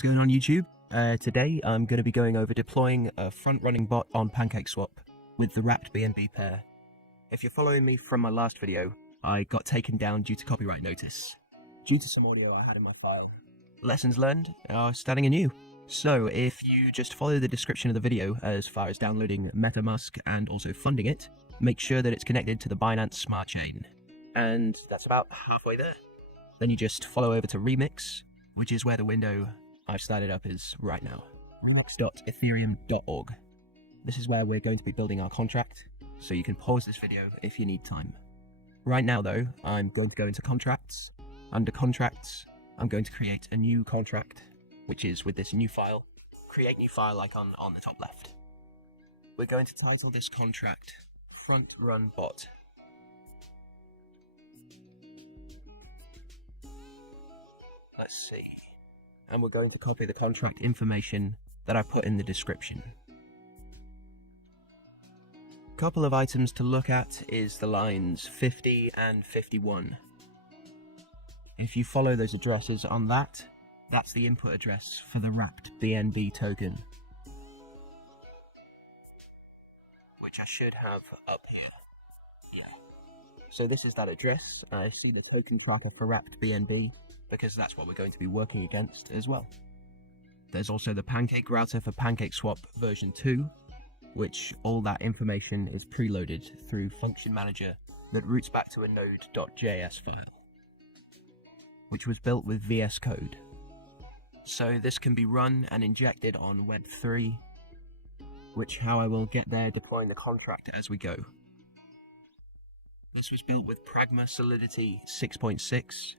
What's going on YouTube? Today I'm going to be going over deploying a front-running bot on PancakeSwap with the wrapped BNB pair. If you're following me from my last video, I got taken down due to copyright notice, due to some audio I had in my file. Lessons learned are starting anew. So if you just follow the description of the video as far as downloading MetaMask and also funding it, make sure that it's connected to the Binance Smart Chain. And that's about halfway there. Then you just follow over to Remix, which is where the window I've started up is right now. Remix.ethereum.org. This is where we're going to be building our contract, so you can pause this video if you need time. Right now though, I'm going to go into contracts. Under contracts, I'm going to create a new contract, which is with this new file, create new file icon on the top left. We're going to title this contract Front Run Bot. Let's see. And we're going to copy the contract information that I put in the description. Couple of items to look at is the lines 50 and 51. If you follow those addresses on that, that's the input address for the wrapped BNB token, which I should have up here. Yeah. So this is that address. I see the token tracker for wrapped BNB because that's what we're going to be working against as well. There's also the Pancake router for PancakeSwap version 2, which all that information is preloaded through Function Manager that routes back to a node.js file, which was built with VS Code. So this can be run and injected on Web3, which how I will get there deploying the contract as we go. This was built with Pragma Solidity 6.6,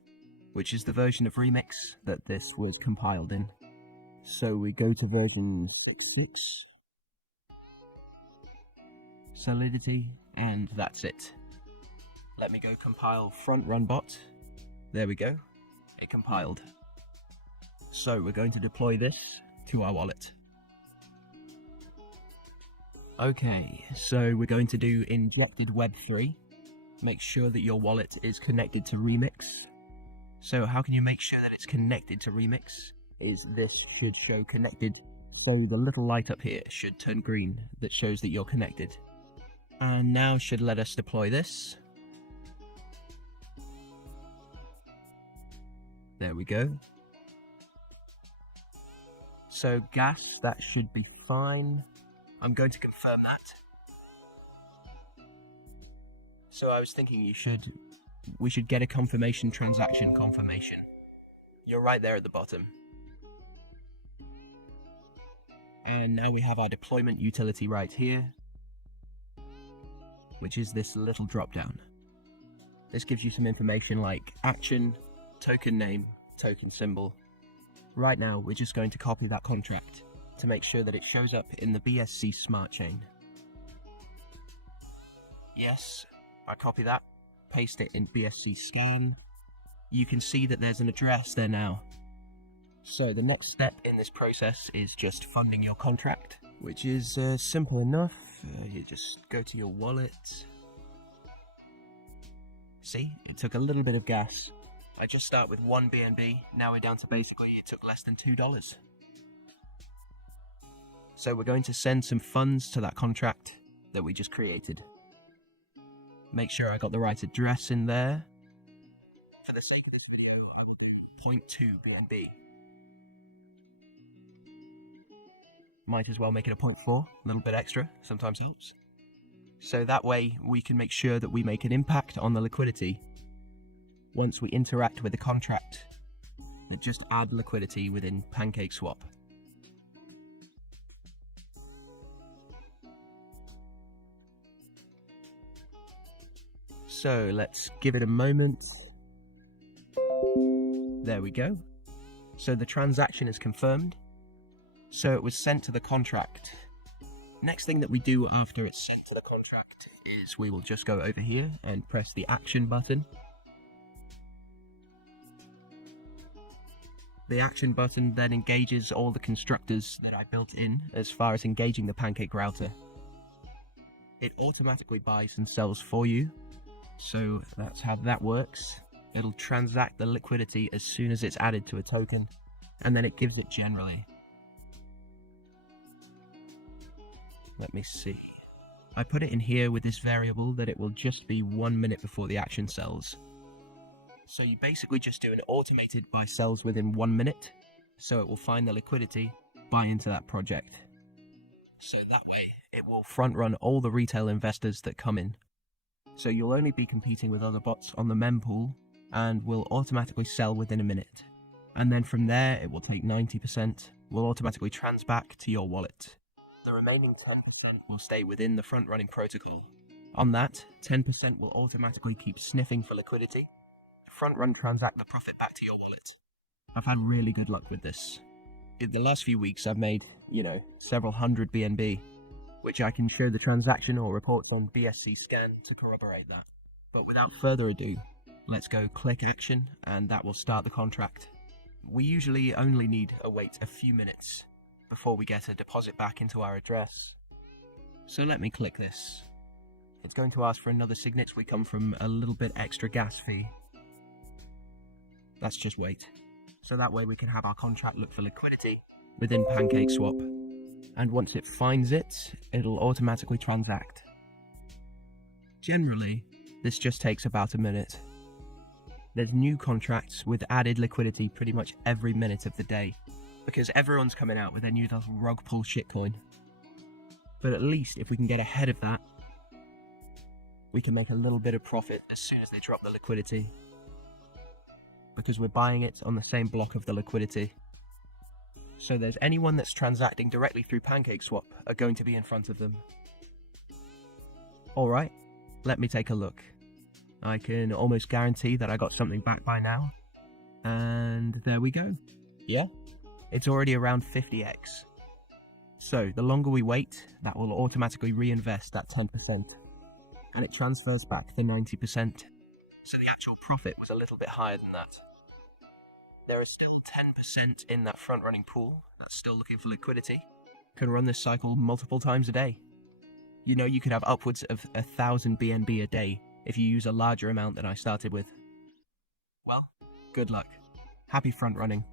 which is the version of Remix that this was compiled in. So we go to version 6, Solidity, and that's it. Let me go compile front run bot. There we go, it compiled. So we're going to deploy this to our wallet. Okay, so we're going to do injected Web3. Make sure that your wallet is connected to Remix. So how can you make sure that it's connected to Remix? Is this should show connected. So the little light up here should turn green that shows that you're connected. And now should let us deploy this. There we go. So gas, that should be fine. I'm going to confirm that. So I was thinking we should get a confirmation transaction confirmation. You're right there at the bottom. And now we have our deployment utility right here, which is this little drop down. This gives you some information like action, token name, token symbol. Right now, we're just going to copy that contract to make sure that it shows up in the BSC Smart Chain. Yes, I copy that, paste it in BSC Scan. You can see that there's an address there now. So the next step in this process is just funding your contract, which is simple enough. You just go to your wallet. See, it took a little bit of gas. I just start with 1 BNB, now we're down to basically it took less than $2. So we're going to send some funds to that contract that we just created. Make sure I got the right address in there. For the sake of this video, 0.2 BNB. Might as well make it a 0.4, a little bit extra, sometimes helps. So that way we can make sure that we make an impact on the liquidity once we interact with the contract that just add liquidity within PancakeSwap. So let's give it a moment. There we go. So the transaction is confirmed. So it was sent to the contract. Next thing that we do after it's sent to the contract is we will just go over here and press the action button. The action button then engages all the constructors that I built in as far as engaging the Pancake router. It automatically buys and sells for you. So that's how that works. It'll transact the liquidity as soon as it's added to a token, and then it gives it generally. Let me see. I put it in here with this variable that it will just be 1 minute before the action sells. So you basically just do an automated buy sells within 1 minute, so it will find the liquidity, buy into that project. So that way, it will front run all the retail investors that come in. So you'll only be competing with other bots on the mempool, and will automatically sell within a minute. And then from there, it will take 90%, will automatically trans back to your wallet. The remaining 10% will stay within the front-running protocol. On that, 10% will automatically keep sniffing for liquidity, front-run transact the profit back to your wallet. I've had really good luck with this. In the last few weeks, I've made, several hundred BNB, which I can show the transaction or reports on BSC scan to corroborate that. But without further ado, let's go click action, and that will start the contract. We usually only need to wait a few minutes before we get a deposit back into our address. So let me click this. It's going to ask for another signet. We come from a little bit extra gas fee. Let's just wait. So that way we can have our contract look for liquidity within PancakeSwap. And once it finds it, it'll automatically transact. Generally, this just takes about a minute. There's new contracts with added liquidity pretty much every minute of the day, because everyone's coming out with their new little rug pull shitcoin. But at least if we can get ahead of that, we can make a little bit of profit as soon as they drop the liquidity, because we're buying it on the same block of the liquidity. So there's anyone that's transacting directly through PancakeSwap are going to be in front of them. Alright, let me take a look. I can almost guarantee that I got something back by now. And there we go. Yeah? It's already around 50x. So the longer we wait, that will automatically reinvest that 10%. And it transfers back the 90%. So the actual profit was a little bit higher than that. There is still 10% in that front-running pool that's still looking for liquidity. Can run this cycle multiple times a day. You could have upwards of 1,000 BNB a day if you use a larger amount than I started with. Well, good luck. Happy front-running.